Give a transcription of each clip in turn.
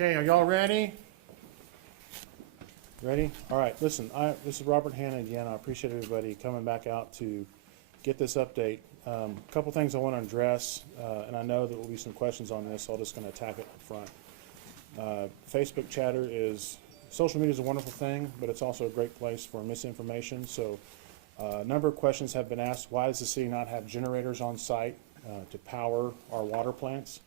Okay, are y'all ready? Ready? All right, listen, this is Robert Hanna again. I appreciate everybody coming back out to get this update. A couple things I want to address, and I know there will be some questions on this, so I'm just going to attack it up front. Facebook chatter social media is a wonderful thing, but it's also a great place for misinformation. So a number of questions have been asked. Why does the city not have generators on site to power our water plants?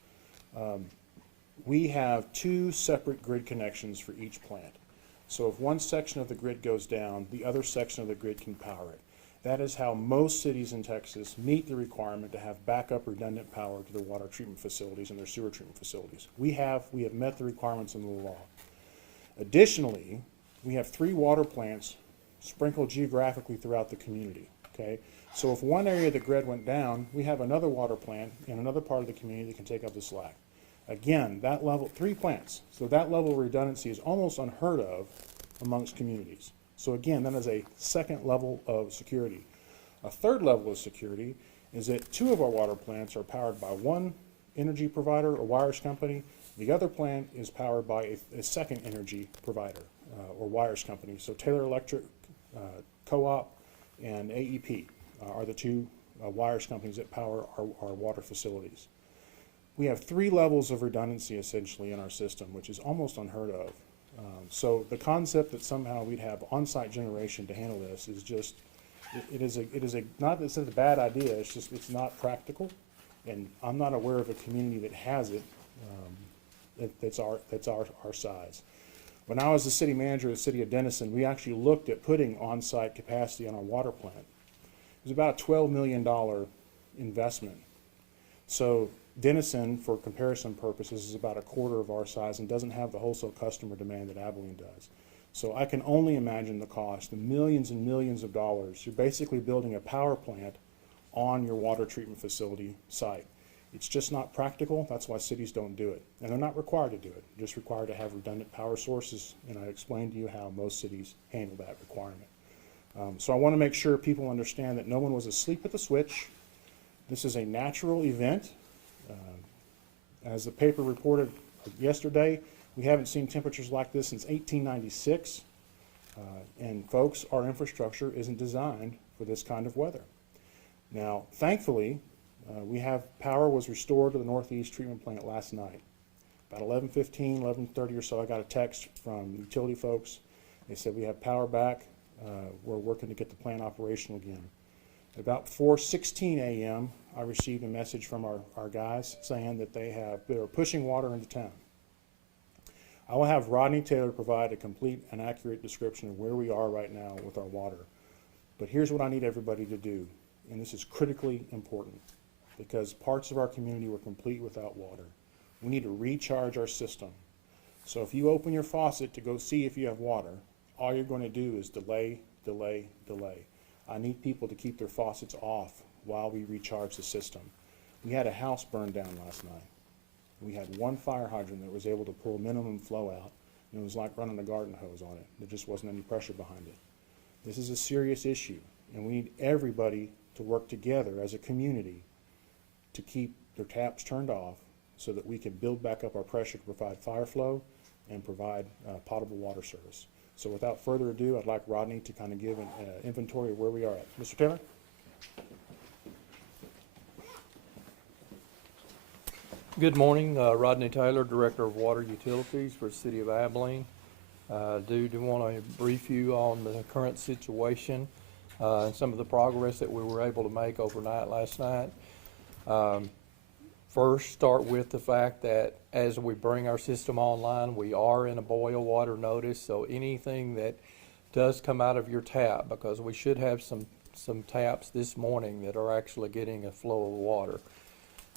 We have two separate grid connections for each plant. So if one section of the grid goes down, the other section of the grid can power it. That is how most cities in Texas meet the requirement to have backup redundant power to their water treatment facilities and their sewer treatment facilities. We have met the requirements in the law. Additionally, we have 3 water plants sprinkled geographically throughout the community. Okay? So if one area of the grid went down, we have another water plant in another part of the community that can take up the slack. Again, that level, 3 plants. So that level of redundancy is almost unheard of amongst communities. So again, that is a second level of security. A third level of security is that 2 of our water plants are powered by one energy provider or wires company. The other plant is powered by a second energy provider or wires company. So Taylor Electric, Co-op, and AEP are the 2 wires companies that power our water facilities. We have 3 levels of redundancy essentially in our system, which is almost unheard of. So the concept that somehow we'd have on-site generation to handle this is just, it is not that it's a bad idea, it's not practical, and I'm not aware of a community that has it that's our size. When I was the city manager of the city of Denison, we actually looked at putting on-site capacity on our water plant. It was about a $12 million investment. So Denison, for comparison purposes, is about a quarter of our size and doesn't have the wholesale customer demand that Abilene does. So I can only imagine the cost, the millions and millions of dollars. You're basically building a power plant on your water treatment facility site. It's just not practical. That's why cities don't do it. And they're not required to do it. They're just required to have redundant power sources, and I explained to you how most cities handle that requirement. So I want to make sure people understand that no one was asleep at the switch. This is a natural event. As the paper reported yesterday, we haven't seen temperatures like this since 1896. And folks, our infrastructure isn't designed for this kind of weather. Now, thankfully, power was restored to the Northeast treatment plant last night. About 11:15, 11:30 or so, I got a text from utility folks. They said we have power back. We're working to get the plant operational again. At about 4:16 a.m., I received a message from our guys saying that they are pushing water into town. I will have Rodney Taylor provide a complete and accurate description of where we are right now with our water. But here's what I need everybody to do, and this is critically important because parts of our community were complete without water. We need to recharge our system. So if you open your faucet to go see if you have water, all you're going to do is delay, delay, delay. I need people to keep their faucets off while we recharge the system. We had a house burn down last night. We had one fire hydrant that was able to pull minimum flow out, and it was like running a garden hose on it. There just wasn't any pressure behind it. This is a serious issue, and we need everybody to work together as a community to keep their taps turned off so that we can build back up our pressure to provide fire flow and provide potable water service. So without further ado, I'd like Rodney to kind of give an inventory of where we are at. Mr. Taylor? Good morning, Rodney Taylor, Director of Water Utilities for the City of Abilene. Do want to brief you on the current situation and some of the progress that we were able to make overnight last night. First, start with the fact that as we bring our system online, we are in a boil water notice, so anything that does come out of your tap, because we should have some taps this morning that are actually getting a flow of water.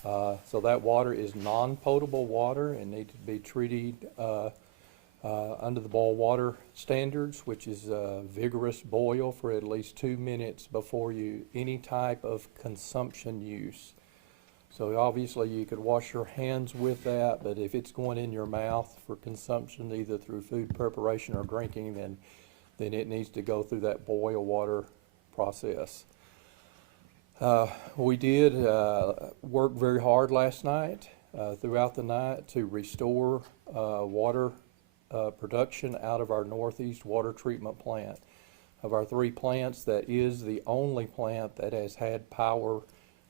So that water is non-potable water and needs to be treated under the boil water standards, which is a vigorous boil for at least 2 minutes before any type of consumption use. So obviously you could wash your hands with that, but if it's going in your mouth for consumption, either through food preparation or drinking, then it needs to go through that boil water process. We did work very hard last night throughout the night to restore water production out of our northeast water treatment plant. Of our 3 plants, that is the only plant that has had power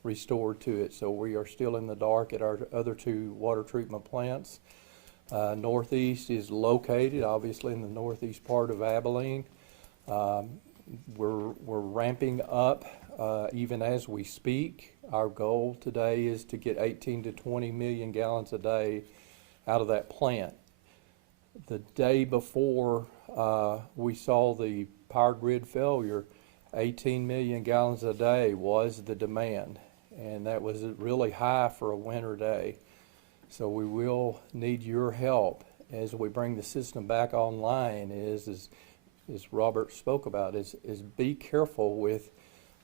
restored to it. So we are still in the dark at our other 2 water treatment plants. Northeast is located obviously in the northeast part of Abilene. We're ramping up even as we speak. Our goal today is to get 18 to 20 million gallons a day out of that plant. The day before we saw the power grid failure, 18 million gallons a day was the demand, and that was really high for a winter day. So we will need your help as we bring the system back online. As Robert spoke about, is be careful with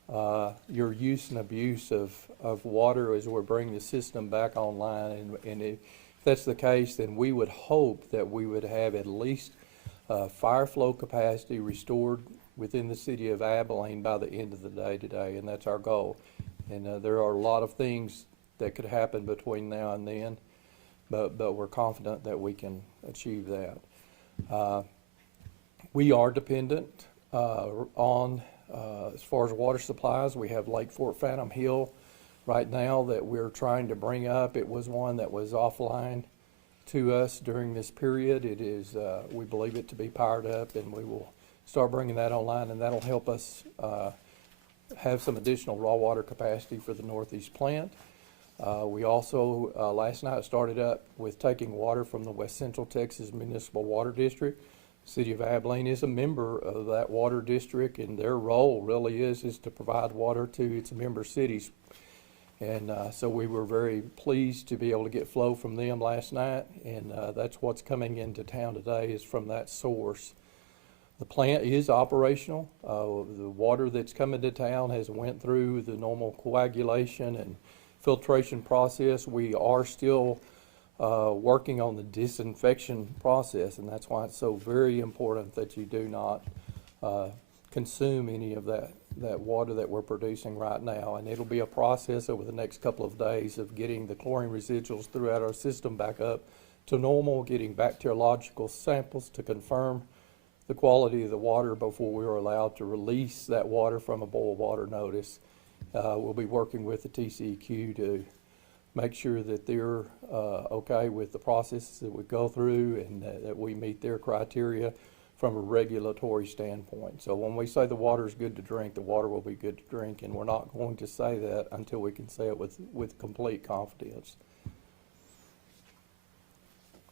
your use and abuse of water as we're bringing the system back online. And if that's the case, then we would hope that we would have at least fire flow capacity restored within the city of Abilene by the end of the day today, and that's our goal. And there are a lot of things that could happen between now and then, but we're confident that we can achieve that. We are dependent on, as far as water supplies, we have Lake Fort Phantom Hill right now that we're trying to bring up. It was one that was offline to us during this period. It is, we believe it to be powered up, and we will start bringing that online, and that'll help us have some additional raw water capacity for the northeast plant. We also, last night, started up with taking water from the West Central Texas Municipal Water District. City of Abilene is a member of that water district, and their role really is to provide water to its member cities. And so we were very pleased to be able to get flow from them last night, and that's what's coming into town today is from that source. The plant is operational. The water that's coming to town has went through the normal coagulation and filtration process. We are still working on the disinfection process, and that's why it's so very important that you do not consume any of that water that we're producing right now. And it'll be a process over the next couple of days of getting the chlorine residuals throughout our system back up to normal, getting bacteriological samples to confirm the quality of the water before we were allowed to release that water from a boil water notice. We'll be working with the TCEQ to make sure that they're okay with the processes that we go through, and that we meet their criteria from a regulatory standpoint. So when we say the water is good to drink, the water will be good to drink, and we're not going to say that until we can say it with complete confidence.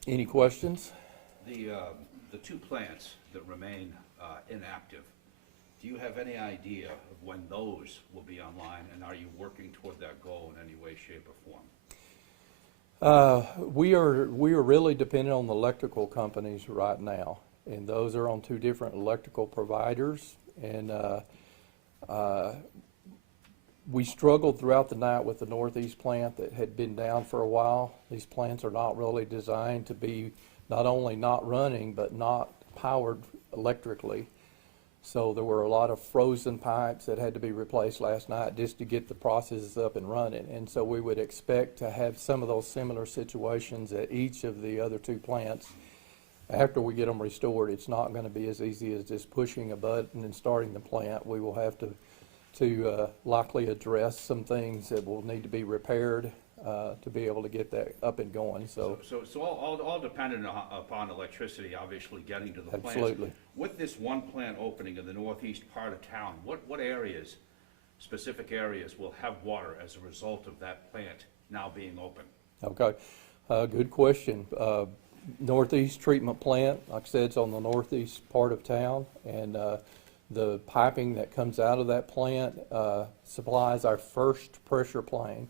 Any questions? The 2 plants that remain inactive, do you have any idea of when those will be online, and are you working toward that goal in any way, shape, or form? We are really dependent on the electrical companies right now, and those are on 2 different electrical providers. And we struggled throughout the night with the northeast plant that had been down for a while. These plants are not really designed to be not only not running, but not powered electrically. So there were a lot of frozen pipes that had to be replaced last night just to get the processes up and running. And so we would expect to have some of those similar situations at each of the other 2 plants. After we get them restored, it's not going to be as easy as just pushing a button and starting the plant. We will have to likely address some things that will need to be repaired to be able to get that up and going. So all dependent upon electricity, obviously, getting to the plants. Absolutely. With this one plant opening in the northeast part of town, what areas, specific areas, will have water as a result of that plant now being open? Okay, good question. Northeast treatment plant, like I said, it's on the northeast part of town, and the piping that comes out of that plant supplies our first pressure plane.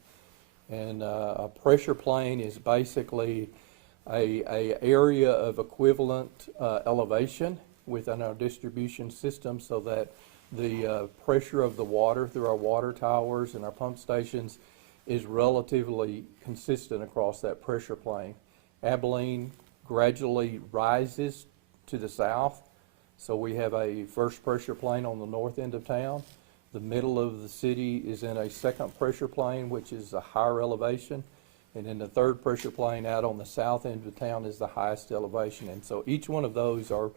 And a pressure plane is basically a area of equivalent elevation within our distribution system, so that the pressure of the water through our water towers and our pump stations is relatively consistent across that pressure plane. Abilene gradually rises to the south, so we have a first pressure plane on the north end of town. The middle of the city is in a second pressure plane, which is a higher elevation, And then the third pressure plane out on the south end of town is the highest elevation. And so each one of those are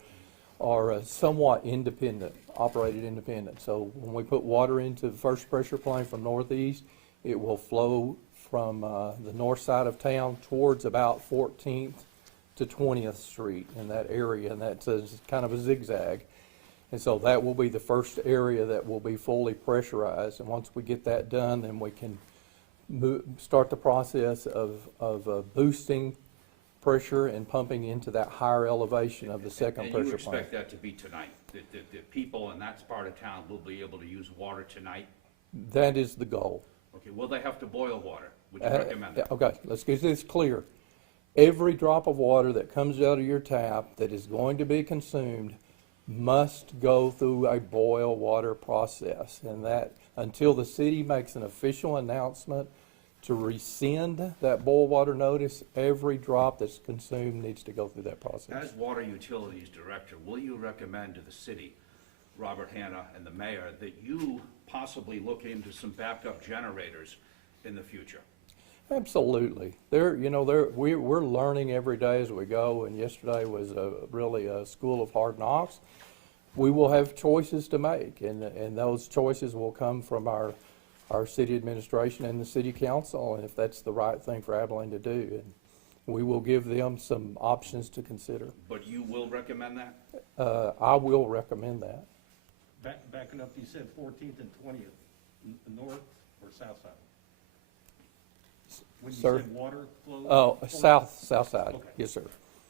somewhat independent, operated independent. So when we put water into the first pressure plane from northeast, it will flow from the north side of town towards about 14th to 20th Street in that area, and that's kind of a zigzag. And so that will be the first area that will be fully pressurized. And once we get that done, then we can start the process of boosting pressure and pumping into that higher elevation of the second And pressure you plane. expect that to be tonight? The people in that part of town will be able to use water tonight? That is the goal. Okay, will they have to boil water? Would you recommend that? Okay, let's get this clear. Every drop of water that comes out of your tap that is going to be consumed must go through a boil water process. And that, until the city makes an official announcement to rescind that boil water notice, every drop that's consumed needs to go through that process. As Water Utilities Director, will you recommend to the city, Robert Hanna and the mayor, that you possibly look into some backup generators in the future? Absolutely. We're learning every day as we go, and yesterday was really a school of hard knocks. We will have choices to make, and those choices will come from our city administration and the city council, and if that's the right thing for Abilene to do. And we will give them some options to consider. But you will recommend that? I will recommend that. Backing up, you said 14th and 20th, north or south side? When you Sir? said water flow? Oh, south side. Okay. Yes, sir.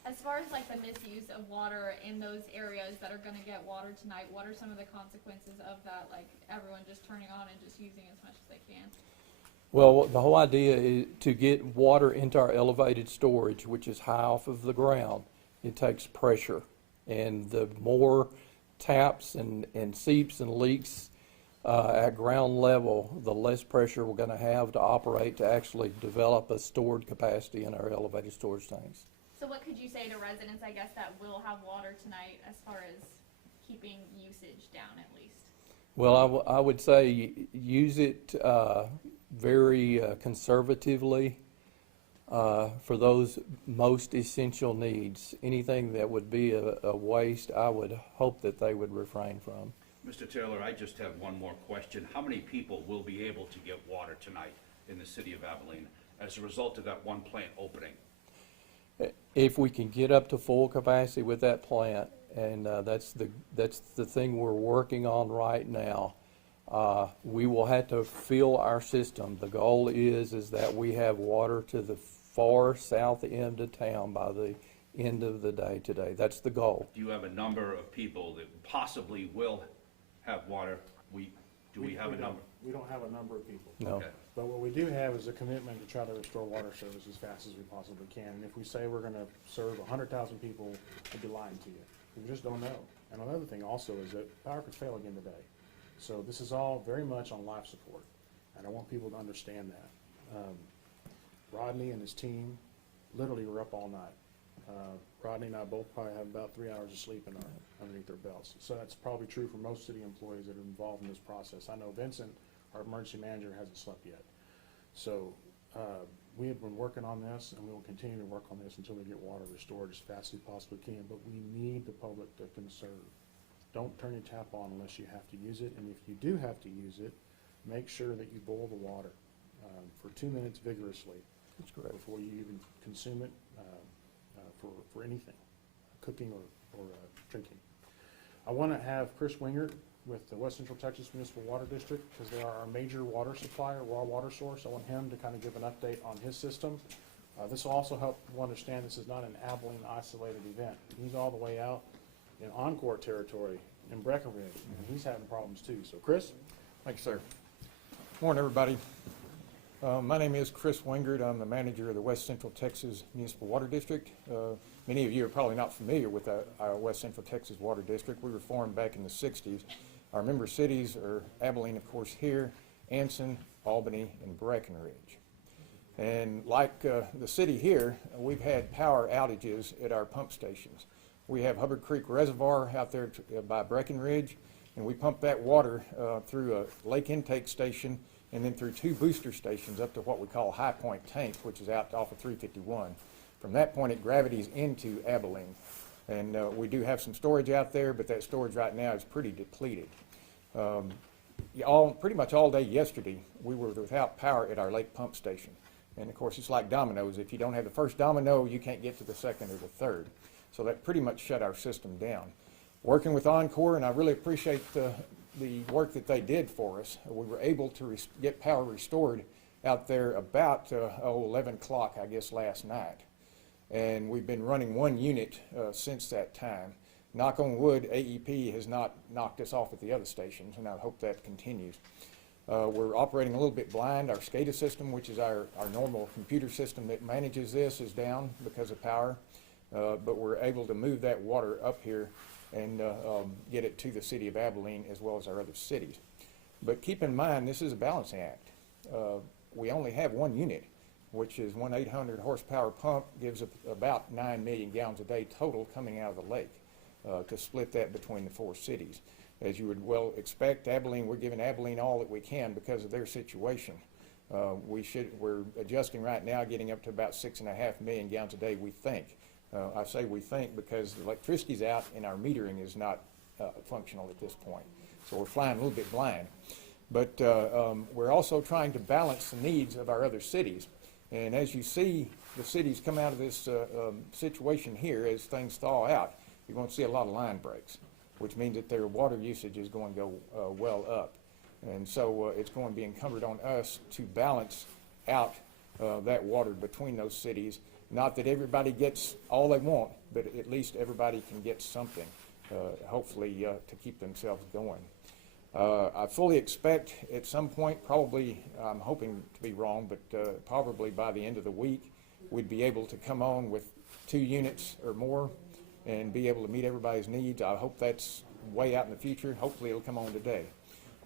As far as like the misuse of water in those areas that are gonna get water tonight, what are some of the consequences of that? Like everyone just turning on and just using as much as they can? Well, the whole idea is to get water into our elevated storage, which is high off of the ground. It takes pressure, and the more taps and seeps and leaks at ground level, the less pressure we're going to have to operate to actually develop a stored capacity in our elevated storage tanks. So what could you say to residents, I guess, that will have water tonight as far as keeping usage down at least? Well, I would say use it very conservatively for those most essential needs. Anything that would be a waste, I would hope that they would refrain from. Mr. Taylor, I just have one more question. How many people will be able to get water tonight in the city of Abilene as a result of that one plant opening? If we can get up to full capacity with that plant, and that's the thing we're working on right now, we will have to fill our system. The goal is that we have water to the far south end of town by the end of the day today. That's the goal. Do you have a number of people that possibly will have water? Do we have a number? We don't have a number of people. No. Okay. But what we do have is a commitment to try to restore water service as fast as we possibly can. And if we say we're gonna serve 100,000 people, we'd be lying to you. We just don't know. And another thing also is that power could fail again today. So this is all very much on life support. And I want people to understand that. Rodney and his team literally were up all night. Rodney and I both probably have about 3 hours of sleep underneath their belts. So that's probably true for most city employees that are involved in this process. I know Vincent, our emergency manager, hasn't slept yet. So we have been working on this, and we will continue to work on this until we get water restored as fast as we possibly can. But we need the public to conserve. Don't turn your tap on unless you have to use it. And if you do have to use it, make sure that you boil the water for 2 minutes vigorously. That's correct. Before you even consume it for anything, cooking or drinking. I want to have Chris Wingert with the West Central Texas Municipal Water District, because they are our major water supplier, raw water source. I want him to kind of give an update on his system. This will also help people understand this is not an Abilene isolated event. He's all the way out in Encore territory in Breckenridge, and he's having problems too. So Chris? Thanks, sir. Morning, everybody. My name is Chris Wingert. I'm the manager of the West Central Texas Municipal Water District. Many of you are probably not familiar with our West Central Texas Water District. We were formed back in the 60s. Our member cities are Abilene, of course, here, Anson, Albany, and Breckenridge. And like the city here, we've had power outages at our pump stations. We have Hubbard Creek Reservoir out there by Breckenridge, and we pump that water through a lake intake station and then through 2 booster stations up to what we call High Point Tank, which is out off of 351. From that point, it gravities into Abilene. And we do have some storage out there, but that storage right now is pretty depleted. Pretty much all day yesterday, we were without power at our lake pump station. And of course, it's like dominoes. If you don't have the first domino, you can't get to the second or the third. So that pretty much shut our system down. Working with Encore, and I really appreciate the work that they did for us. We were able to get power restored out there about 11 o'clock, I guess, last night. And we've been running 1 unit since that time. Knock on wood, AEP has not knocked us off at the other stations, and I hope that continues. We're operating a little bit blind. Our SCADA system, which is our normal computer system that manages this, is down because of power. But we're able to move that water up here and get it to the city of Abilene as well as our other cities. But keep in mind, this is a balancing act. We only have 1 unit, which is 1 800 horsepower pump, gives about 9 million gallons a day total coming out of the lake to split that between the 4 cities. As you would well expect, Abilene, we're giving Abilene all that we can because of their situation. We're adjusting right now, getting up to about 6.5 million gallons a day, we think. I say we think because the electricity's out and our metering is not functional at this point. So we're flying a little bit blind. But we're also trying to balance the needs of our other cities. And as you see the cities come out of this situation here, as things thaw out, you're going to see a lot of line breaks, which means that their water usage is going to go well up. And so it's going to be incumbent on us to balance out that water between those cities. Not that everybody gets all they want, but at least everybody can get something, hopefully to keep themselves going. I fully expect at some point, probably, I'm hoping to be wrong, but probably by the end of the week, we'd be able to come on with 2 units or more and be able to meet everybody's needs. I hope that's way out in the future. Hopefully it'll come on today.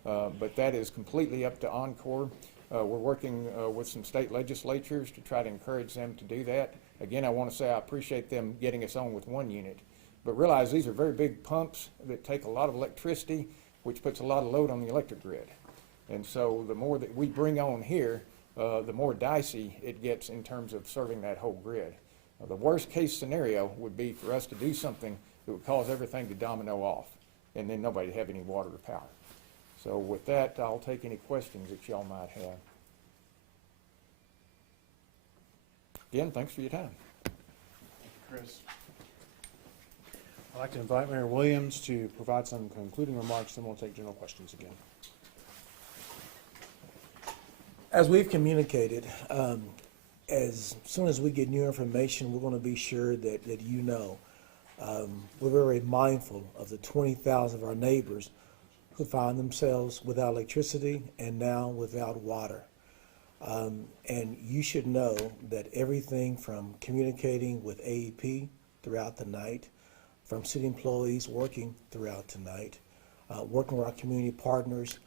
But that is completely up to Encore. We're working with some state legislatures to try to encourage them to do that. Again, I want to say I appreciate them getting us on with 1 unit. But realize these are very big pumps that take a lot of electricity, which puts a lot of load on the electric grid. And so the more that we bring on here, the more dicey it gets in terms of serving that whole grid. The worst case scenario would be for us to do something that would cause everything to domino off, and then nobody have any water or power. So with that, I'll take any questions that y'all might have. Again, thanks for your time. Chris. I'd like to invite Mayor Williams to provide some concluding remarks, then we'll take general questions again. As we've communicated, as soon as we get new information, we're going to be sure that you know. We're very mindful of the 20,000 of our neighbors who find themselves without electricity and now without water. And you should know that everything from communicating with AEP throughout the night, from city employees working throughout the night, working with our community partners,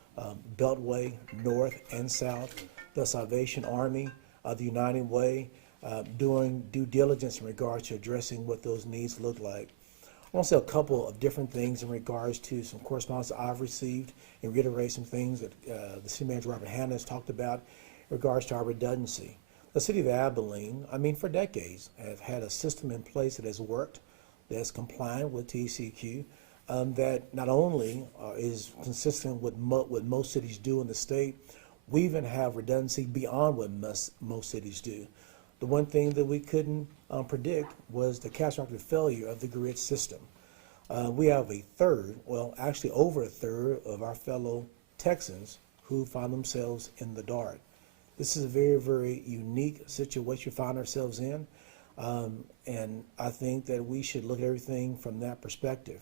Beltway, North and South, the Salvation Army, the United Way, doing due diligence in regards to addressing what those needs look like. I want to say a couple of different things in regards to some correspondence I've received and reiterate some things that the City Manager Robert Hanna has talked about in regards to our redundancy. The City of Abilene, for decades, has had a system in place that has worked, that's compliant with TCQ, that not only is consistent with what most cities do in the state, we even have redundancy beyond what most cities do. The one thing that we couldn't predict was the catastrophic failure of the grid system. We have a third, well, actually over a third of our fellow Texans who find themselves in the dark. This is a very, very unique situation we find ourselves in, and I think that we should look at everything from that perspective.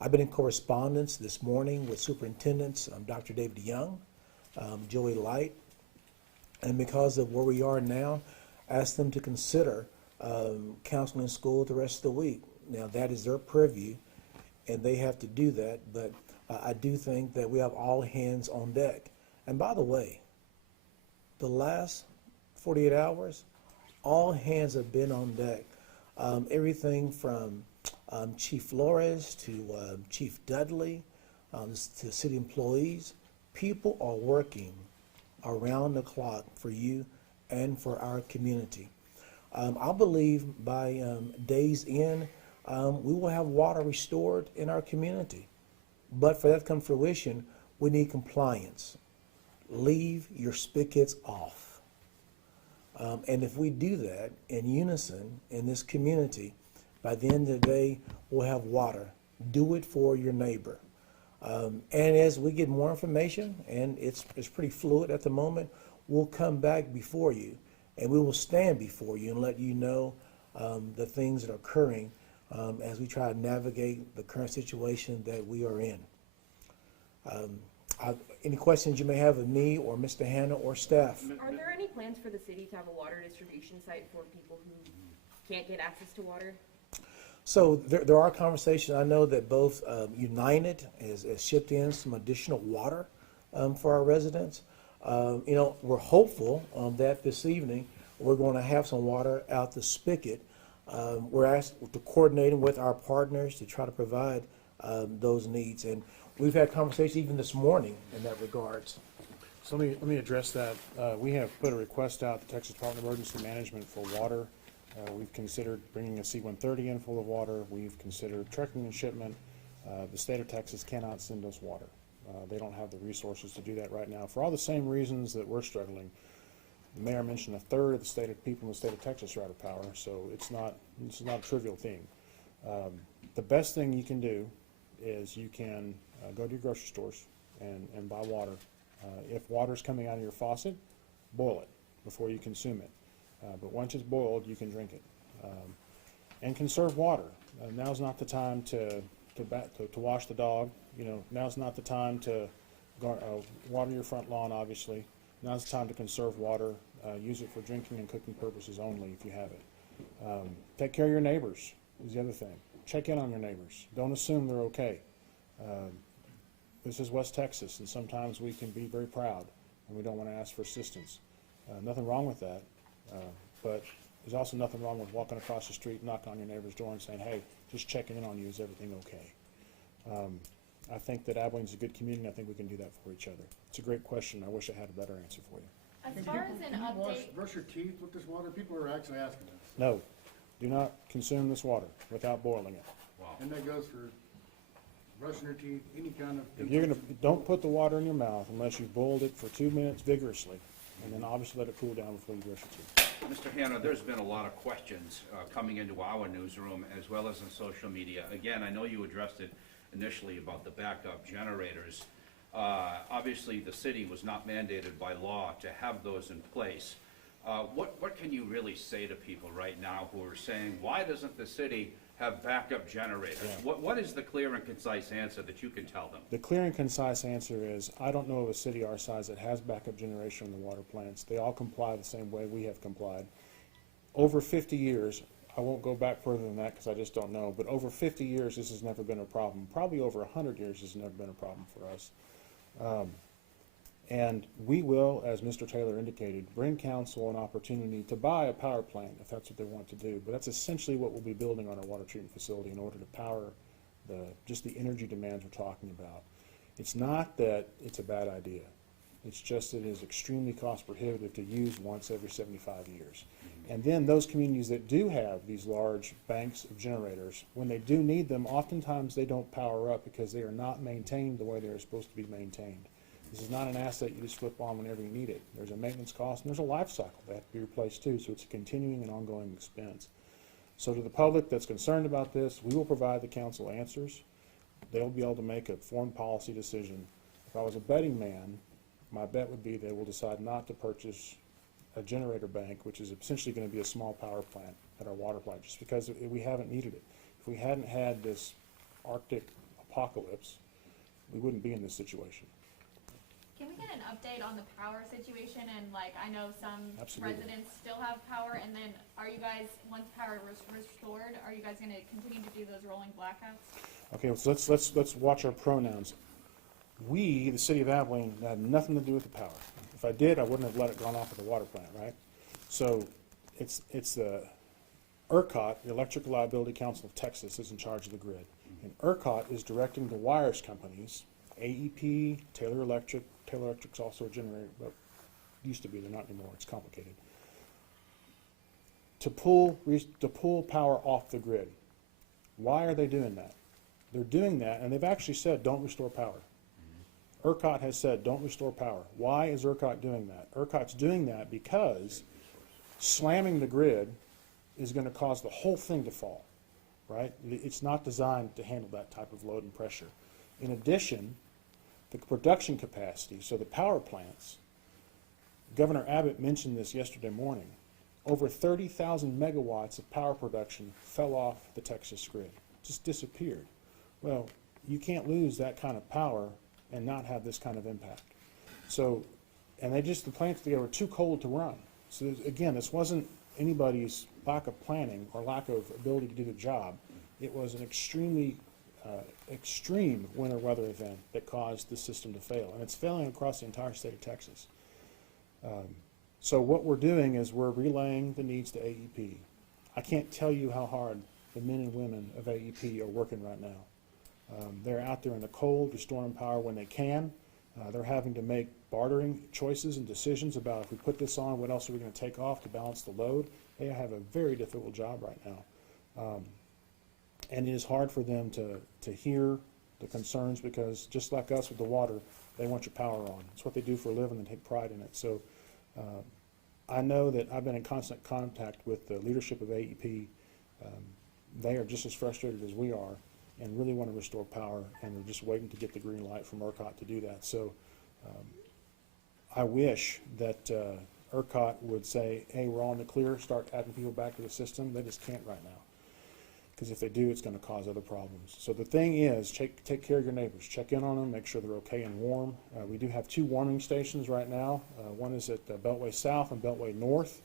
I've been in correspondence this morning with superintendents, Dr. David Young, Joey Light, and because of where we are now, ask them to consider counseling school the rest of the week. Now, that is their purview, and they have to do that, but I do think that we have all hands on deck. And by the way, the last 48 hours, all hands have been on deck. Everything from Chief Flores to Chief Dudley to city employees, people are working around the clock for you and for our community. I believe by day's end, we will have water restored in our community. But for that to come to fruition, we need compliance. Leave your spigots off. And if we do that in unison in this community, by the end of the day, we'll have water. Do it for your neighbor. And as we get more information, and it's pretty fluid at the moment, we'll come back before you, and we will stand before you and let you know the things that are occurring as we try to navigate the current situation that we are in. Any questions you may have of me or Mr. Hanna or staff? Are there any plans for the city to have a water distribution site for people who can't get access to water? So there are conversations. I know that both United has shipped in some additional water for our residents. We're hopeful that this evening we're going to have some water out the spigot. We're asked to coordinating with our partners to try to provide those needs. And we've had conversations even this morning in that regards. So let me address that. We have put a request out to Texas Department of Emergency Management for water. We've considered bringing a C-130 in full of water. We've considered trucking and shipment. The state of Texas cannot send us water. They don't have the resources to do that right now for all the same reasons that we're struggling. The mayor mentioned a third of the people in the state of Texas are out of power, so it's not a trivial thing. The best thing you can do is you can go to your grocery stores and buy water. If water's coming out of your faucet, boil it before you consume it. But once it's boiled, you can drink it. And conserve water. Now's not the time to wash the dog. Now's not the time to water your front lawn, obviously. Now's the time to conserve water. Use it for drinking and cooking purposes only if you have it. Take care of your neighbors is the other thing. Check in on your neighbors. Don't assume they're okay. This is West Texas, and sometimes we can be very proud, and we don't want to ask for assistance. Nothing wrong with that. But there's also nothing wrong with walking across the street, knocking on your neighbor's door and saying, hey, just checking in on you, is everything okay? I think that Abilene's a good community, and I think we can do that for each other. It's a great question. I wish I had a better answer for you. As far as an update, Brush your teeth with this water? People are actually asking us. No, do not consume this water without boiling it. Wow. And that goes for brushing your teeth, any kind of. If you're don't put the water in your mouth unless you've boiled it for 2 minutes vigorously, and then obviously let it cool down before you brush your teeth. Mr. Hanna, there's been a lot of questions coming into our newsroom as well as on social media. Again, I know you addressed it initially about the backup generators. Obviously, the city was not mandated by law to have those in place. What can you really say to people right now who are saying, why doesn't the city have backup generators? Yeah. What is the clear and concise answer that you can tell them? The clear and concise answer is, I don't know of a city our size that has backup generation in the water plants. They all comply the same way we have complied. Over 50 years, I won't go back further than that because I just don't know, but over 50 years this has never been a problem. Probably over 100 years this has never been a problem for us. And we will, as Mr. Taylor indicated, bring council an opportunity to buy a power plant if that's what they want to do. But that's essentially what we'll be building on our water treatment facility in order to power just the energy demands we're talking about. It's not that it's a bad idea. It's just that it is extremely cost prohibitive to use once every 75 years. And then those communities that do have these large banks of generators, when they do need them, oftentimes they don't power up because they are not maintained the way they are supposed to be maintained. This is not an asset you just flip on whenever you need it. There's a maintenance cost and there's a life cycle that has to be replaced too, so it's a continuing and ongoing expense. So to the public that's concerned about this, we will provide the council answers. They'll be able to make a formed policy decision. If I was a betting man, my bet would be they will decide not to purchase a generator bank, which is essentially going to be a small power plant at our water plant, just because we haven't needed it. If we hadn't had this Arctic apocalypse, we wouldn't be in this situation. can we get an update on the power situation? And I know some Absolutely. residents still have power, and then are you guys, once power is restored, are you guys gonna continue to do those rolling blackouts? Okay, so let's watch our pronouns. We, the city of Abilene, had nothing to do with the power. If I did, I wouldn't have let it gone off at the water plant, right? So it's the ERCOT, the Electric Reliability Council of Texas, is in charge of the grid. And ERCOT is directing the wires companies, AEP, Taylor Electric's also a generator, but used to be, they're not anymore, it's complicated. To pull power off the grid. Why are they doing that? They're doing that, and they've actually said, don't restore power. ERCOT has said, don't restore power. Why is ERCOT doing that? ERCOT's doing that because slamming the grid is going to cause the whole thing to fall, right? It's not designed to handle that type of load and pressure. In addition, the production capacity, so the power plants, Governor Abbott mentioned this yesterday morning, over 30,000 megawatts of power production fell off the Texas grid, just disappeared. Well, you can't lose that kind of power and not have this kind of impact. So, and the plants, they were too cold to run. So again, this wasn't anybody's lack of planning or lack of ability to do the job. It was an extremely extreme winter weather event that caused the system to fail, and it's failing across the entire state of Texas. So what we're doing is we're relaying the needs to AEP. I can't tell you how hard the men and women of AEP are working right now. They're out there in the cold, restoring power when they can. They're having to make bartering choices and decisions about if we put this on, what else are we going to take off to balance the load. They have a very difficult job right now. And it is hard for them to hear the concerns because just like us with the water, they want your power on. It's what they do for a living and take pride in it. So I know that I've been in constant contact with the leadership of AEP. They are just as frustrated as we are and really want to restore power, and they're just waiting to get the green light from ERCOT to do that. So I wish that ERCOT would say, hey, we're all in the clear, start adding people back to the system. They just can't right now. Because if they do, it's going to cause other problems. So the thing is, take care of your neighbors. Check in on them, make sure they're okay and warm. We do have 2 warming stations right now. One is at Beltway South and Beltway North.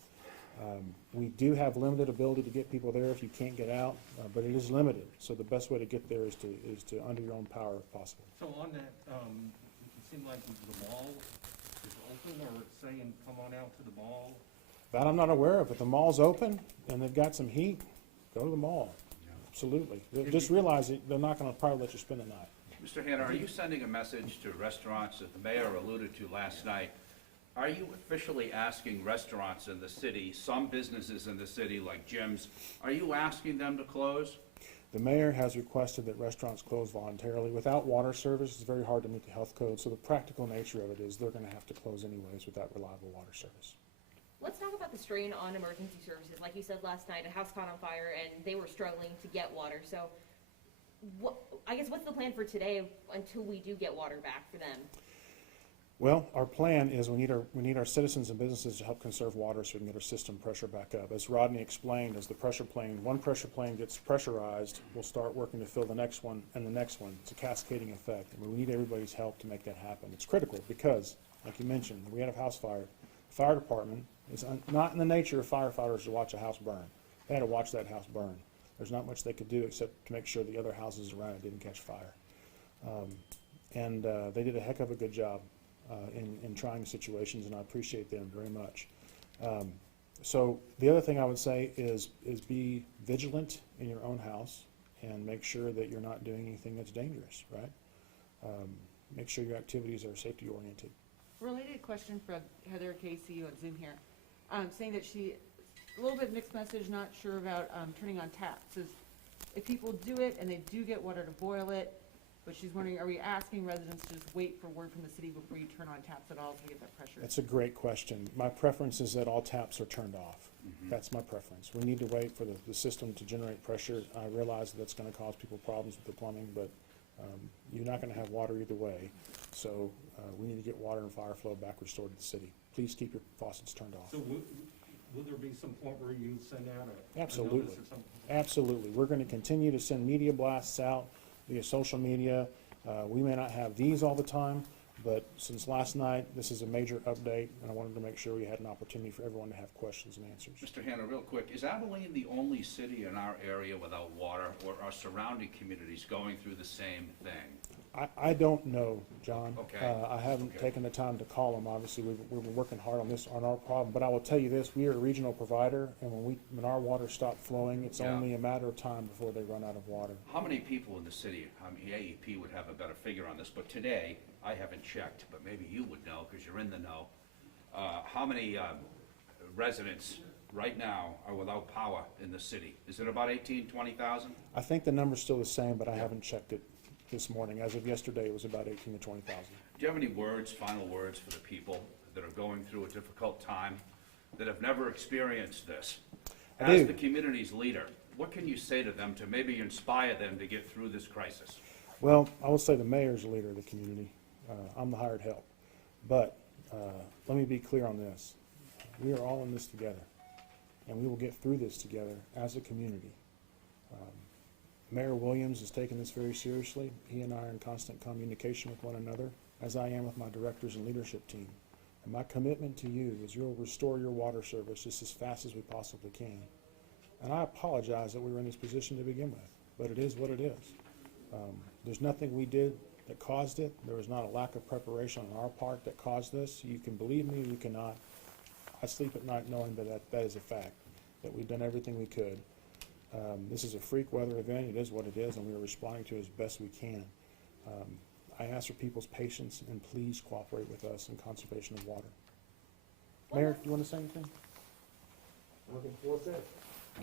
We do have limited ability to get people there if you can't get out, but it is limited. So the best way to get there is to under your own power if possible. So on that, it seemed like the mall is open, or it's saying, come on out to the mall. That I'm not aware of, but the mall's open and they've got some heat, go to the mall. Absolutely. Just realize that they're not going to probably let you spend the night. Mr. Hanna, are you sending a message to restaurants that the mayor alluded to last night? Are you officially asking restaurants in the city, some businesses in the city like gyms, are you asking them to close? The mayor has requested that restaurants close voluntarily. Without water service, it's very hard to meet the health code, so the practical nature of it is they're going to have to close anyways without reliable water service. Let's talk about the strain on emergency services. Like you said last night, a house caught on fire and they were struggling to get water. So I guess what's the plan for today until we do get water back for them? Well, our plan is we need our citizens and businesses to help conserve water so we can get our system pressure back up. As Rodney explained, as one pressure plane gets pressurized, we'll start working to fill the next one and the next one. It's a cascading effect, and we need everybody's help to make that happen. It's critical because, like you mentioned, we had a house fire. The fire department is not in the nature of firefighters to watch a house burn. They had to watch that house burn. There's not much they could do except to make sure the other houses around it didn't catch fire. They did a heck of a good job in trying situations, and I appreciate them very much. So the other thing I would say is be vigilant in your own house and make sure that you're not doing anything that's dangerous, right? Make sure your activities are safety oriented. Related question from Heather Casey on Zoom here, saying that a little bit mixed message, not sure about turning on taps. Says if people do it and they do get water to boil it, but she's wondering, are we asking residents to just wait for word from the city before you turn on taps at all to get that pressure? That's a great question. My preference is that all taps are turned off. That's my preference. We need to wait for the system to generate pressure. I realize that's going to cause people problems with the plumbing, but you're not going to have water either way. So we need to get water and fire flow back restored to the city. Please keep your faucets turned off. So will there be some point where you send out a Absolutely. notice or something? Absolutely. We're going to continue to send media blasts out via social media. We may not have these all the time, but since last night, this is a major update, and I wanted to make sure we had an opportunity for everyone to have questions and answers. Mr. Hanna, real quick, is Abilene the only city in our area without water, or are surrounding communities going through the same thing? I don't know, John. Okay. I haven't Okay. taken the time to call them. Obviously, we've been working hard on our problem. But I will tell you this: we are a regional provider, and when our water stops flowing, it's Yeah. only a matter of time before they run out of water. How many people in the city, AEP would have a better figure on this, but today, I haven't checked, but maybe you would know because you're in the know. how many residents right now are without power in the city? Is it about 18, 20,000? I think the number's still the same, but I haven't checked it this morning. As of yesterday, it was about 18 to 20,000. Do you have any words, final words for the people that are going through a difficult time, that have never experienced this? I As do. the community's leader, what can you say to them to maybe inspire them to get through this crisis? Well, I will say the mayor's the leader of the community. I'm the hired help. But let me be clear on this. We are all in this together, and we will get through this together as a community. Mayor Williams has taken this very seriously. He and I are in constant communication with one another, as I am with my directors and leadership team. And my commitment to you is you'll restore your water service just as fast as we possibly can. And I apologize that we were in this position to begin with, but it is what it is. There's nothing we did that caused it. There was not a lack of preparation on our part that caused this. You can believe me, you cannot. I sleep at night knowing that is a fact, that we've done everything we could. This is a freak weather event. It is what it is, and we are responding to it as best we can. I ask for people's patience, and please cooperate with us in conservation of water. Mayor, do you want to say anything?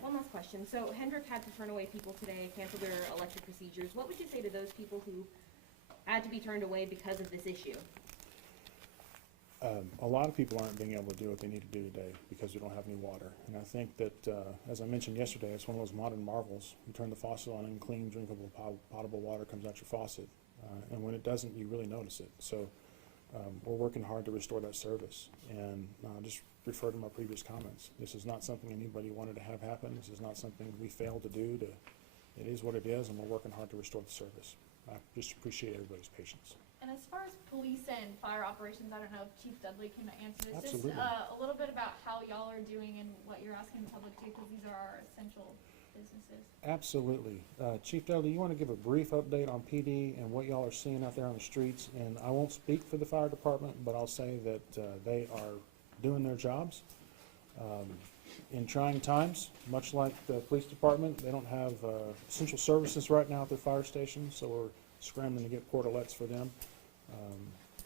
One last question. So Hendrick had to turn away people today, cancel their electric procedures. What would you say to those people who had to be turned away because of this issue? A lot of people aren't being able to do what they need to do today because we don't have any water. And I think that, as I mentioned yesterday, it's one of those modern marvels. You turn the faucet on and clean, drinkable, potable water comes out your faucet. And when it doesn't, you really notice it. So we're working hard to restore that service. And just refer to my previous comments. This is not something anybody wanted to have happen. This is not something we failed to do. It is what it is, and we're working hard to restore the service. I just appreciate everybody's patience. And as far as police and fire operations, I don't know if Chief Dudley can answer this. Absolutely. Just a little bit about how y'all are doing and what you're asking the public to do, because these are our essential businesses. Absolutely. Chief Dudley, you want to give a brief update on PD and what y'all are seeing out there on the streets? And I won't speak for the fire department, but I'll say that they are doing their jobs. In trying times, much like the police department, they don't have essential services right now at their fire stations, so we're scrambling to get portalets for them.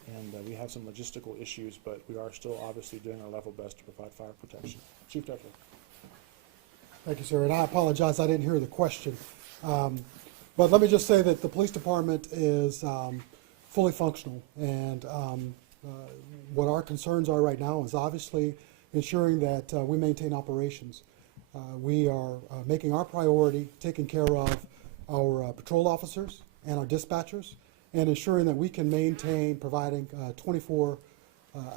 And we have some logistical issues, but we are still obviously doing our level best to provide fire protection. Chief Dudley. Thank you, sir, and I apologize, I didn't hear the question. But let me just say that the police department is fully functional, and what our concerns are right now is obviously ensuring that we maintain operations. We are making our priority taking care of our patrol officers and our dispatchers, and ensuring that we can maintain providing 24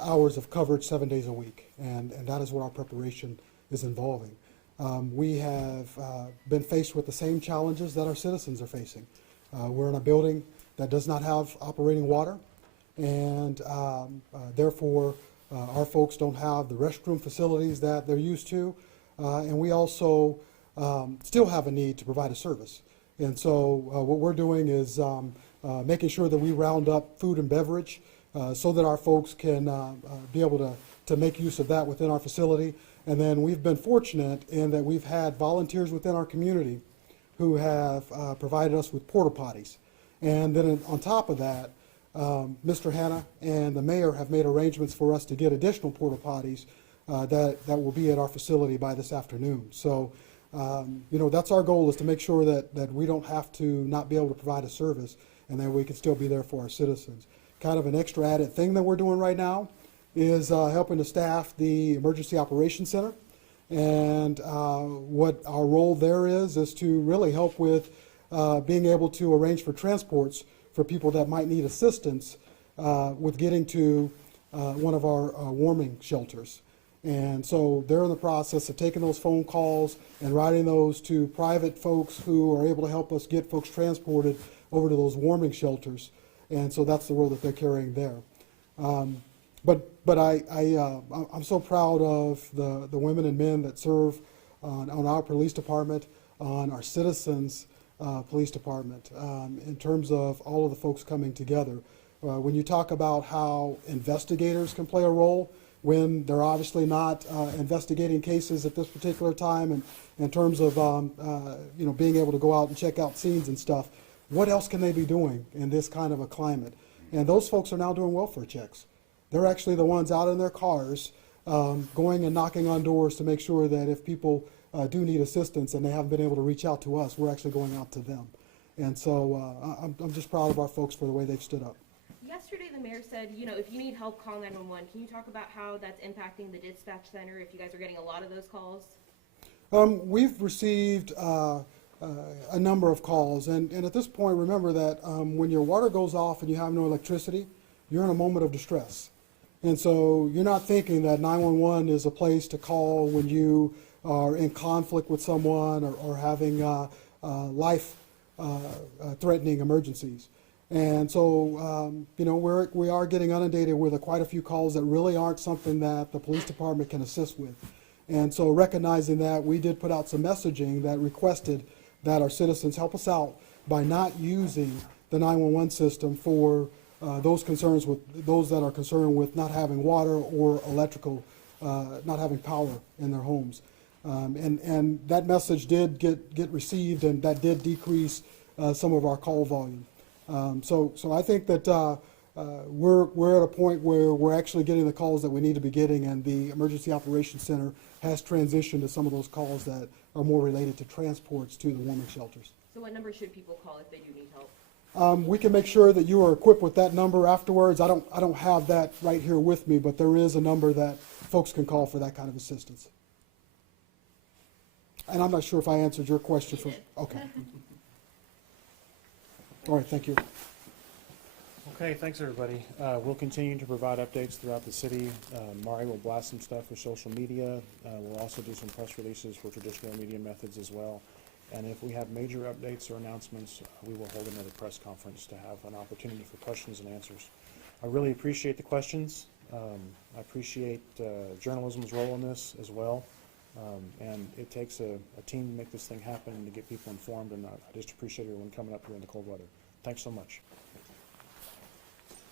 hours of coverage 7 days a week, and that is what our preparation is involving. We have been faced with the same challenges that our citizens are facing. We're in a building that does not have operating water, and therefore our folks don't have the restroom facilities that they're used to, and we also still have a need to provide a service. And so what we're doing is making sure that we round up food and beverage so that our folks can be able to make use of that within our facility. And then we've been fortunate in that we've had volunteers within our community who have provided us with porta potties. And then on top of that, Mr. Hanna and the mayor have made arrangements for us to get additional porta potties that will be at our facility by this afternoon. So, you know, that's our goal, is to make sure that we don't have to not be able to provide a service, and that we can still be there for our citizens. Kind of an extra added thing that we're doing right now is helping to staff the Emergency Operations Center. And what our role there is to really help with being able to arrange for transports for people that might need assistance with getting to one of our warming shelters. And so they're in the process of taking those phone calls and writing those to private folks who are able to help us get folks transported over to those warming shelters. And so that's the role that they're carrying there. But I'm so proud of the women and men that serve on our police department, on our citizens' police department, in terms of all of the folks coming together. When you talk about how investigators can play a role when they're obviously not investigating cases at this particular time, and in terms of you know, being able to go out and check out scenes and stuff, what else can they be doing in this kind of a climate? And those folks are now doing welfare checks. They're actually the ones out in their cars, going and knocking on doors to make sure that if people do need assistance and they haven't been able to reach out to us, we're actually going out to them. And so I'm just proud of our folks for the way they've stood up. Yesterday, the mayor said, you know, if you need help, call 911. Can you talk about how that's impacting the dispatch center, if you guys are getting a lot of those calls? We've received a number of calls, and at this point, remember that when your water goes off and you have no electricity, you're in a moment of distress. And so you're not thinking that 911 is a place to call when you are in conflict with someone or having life-threatening emergencies. And so, you know, we are getting inundated with quite a few calls that really aren't something that the police department can assist with. And so recognizing that, we did put out some messaging that requested that our citizens help us out by not using the 911 system for those that are concerned with not having water or electrical, not having power in their homes. And that message did get received, and that did decrease some of our call volume. So I think that we're at a point where we're actually getting the calls that we need to be getting, and the Emergency Operations Center has transitioned to some of those calls that are more related to transports to the warming shelters. So what number should people call if they do need help? We can make sure that you are equipped with that number afterwards. I don't have that right here with me, but there is a number that folks can call for that kind of assistance. And I'm not sure if I answered your question. Okay. All right, thank you. Okay, thanks, everybody. We'll continue to provide updates throughout the city. Mari will blast some stuff for social media. We'll also do some press releases for traditional media methods as well. And if we have major updates or announcements, we will hold another press conference to have an opportunity for questions and answers. I really appreciate the questions. I appreciate journalism's role in this as well. And it takes a team to make this thing happen and to get people informed, and I just appreciate everyone coming up here in the cold weather. Thanks so much.